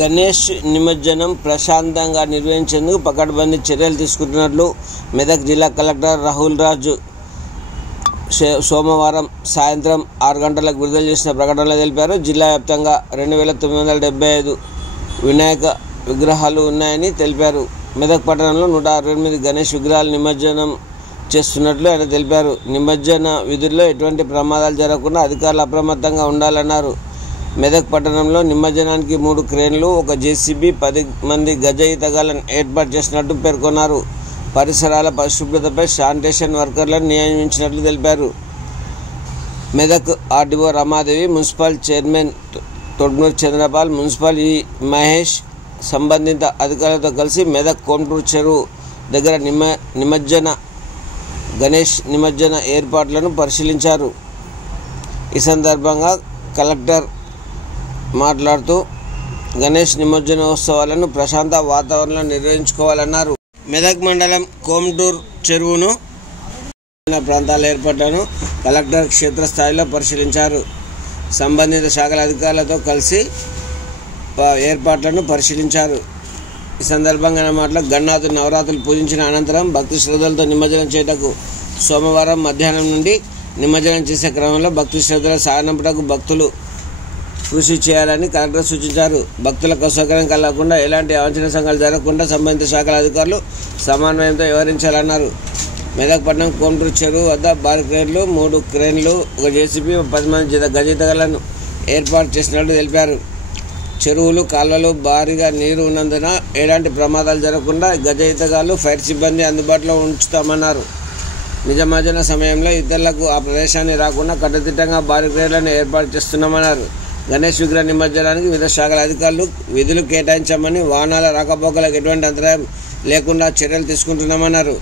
గణేష్ నిమజ్జనం ప్రశాంతంగా నిర్వహించేందుకు పకడ్బందీ చర్యలు తీసుకుంటున్నట్లు మెదక్ జిల్లా కలెక్టర్ రాహుల్ రాజ్ సోమవారం సాయంత్రం 6 గంటలకు విడుదల చేసిన ప్రకటనలో తెలిపారు. జిల్లా వ్యాప్తంగా 2975 వినాయక విగ్రహాలు ఉన్నాయని తెలిపారు. మెదక్ పట్టణంలో 168 గణేష్ విగ్రహాలు నిమజ్జనం చేస్తున్నట్లు ఆయన తెలిపారు. నిమజ్జన విధుల్లో ఎటువంటి ప్రమాదాలు జరగకుండా అధికారులు అప్రమత్తంగా ఉండాలన్నారు. మెదక్ పట్టణంలో నిమజ్జనానికి 3 క్రేన్లు, 1 జేసీబీ, 10 మంది గజ ఈతగాళ్లను ఏర్పాటు చేసినట్టు పేర్కొన్నారు. పరిసరాల పరిశుభ్రతపై శానిటేషన్ వర్కర్లను నియమించినట్లు తెలిపారు. Medak RDO Ramadevi, municipal chairman Todnuru Chandrapal, municipal ఈ మహేష్ సంబంధిత అధికారులతో కలిసి మెదక్ కోంటూరు చెరువు దగ్గర గణేష్ నిమజ్జన ఏర్పాట్లను పరిశీలించారు. ఈ సందర్భంగా కలెక్టర్ మాట్లాడుతూ గణేష్ నిమజ్జనోత్సవాలను ప్రశాంత వాతావరణంలో నిర్వహించుకోవాలన్నారు. మెదక్ మండలం కోంటూరు చెరువును ప్రాంతాల ఏర్పాట్లను కలెక్టర్ క్షేత్రస్థాయిలో పరిశీలించారు. సంబంధిత శాఖల అధికారులతో కలిసి ఏర్పాట్లను పరిశీలించారు. ఈ సందర్భంగా గణనాథుని నవరాత్రులు పూజించిన అనంతరం భక్తి శ్రద్ధలతో నిమజ్జనం చేయటకు సోమవారం మధ్యాహ్నం నుండి నిమజ్జనం చేసే క్రమంలో భక్తి శ్రద్ధల సాగనంపటకు భక్తులు కృషి చేయాలని కలెక్టర్ సూచించారు. భక్తులకు అసౌకర్యం కలగకుండా ఎలాంటి అవాంఛనీయ సంఘటనలు జరగకుండా సంబంధిత శాఖల అధికారులు సమన్వయంతో వ్యవహరించాలన్నారు. మెదక్ పట్టణం కోంటూరు చెరువు వద్ద భారీ క్రేన్లు, 3 క్రేన్లు, 1 జేసీబీ, 10 మంది గజయితగాళ్లను ఏర్పాటు చేసినట్లు తెలిపారు. చెరువులు, కాల్వలు భారీగా నీరు ఉన్నందున ఎలాంటి ప్రమాదాలు జరగకుండా గజయితగాళ్లు, ఫైర్ సిబ్బంది అందుబాటులో ఉంచుతామన్నారు. నిమజ్జన సమయంలో ఇతరులకు ఆ ప్రదేశాన్ని రాకుండా కట్టుదిట్టంగా భారీ క్రేన్లను ఏర్పాటు చేస్తున్నామన్నారు. గణేష్ విగ్రహ నిమజ్జనానికి వివిధ శాఖల అధికారులు విధులు కేటాయించామని, వాహనాల రాకపోకలకు ఎటువంటి అంతరాయం లేకుండా చర్యలు తీసుకుంటున్నామన్నారు.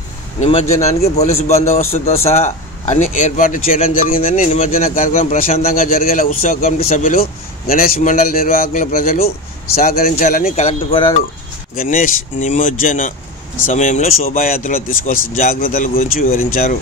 నిమజ్జనానికి పోలీసు బందోబస్తుతో సహా అన్ని ఏర్పాట్లు చేయడం జరిగిందని, నిమజ్జన కార్యక్రమం ప్రశాంతంగా జరిగేలా ఉత్సవ కమిటీ సభ్యులు, గణేష్ మండల నిర్వాహకులు, ప్రజలు సహకరించాలని కలెక్టర్ కోరారు. గణేష్ నిమజ్జన సమయంలో శోభాయాత్రలో తీసుకోవాల్సిన జాగ్రత్తల గురించి వివరించారు.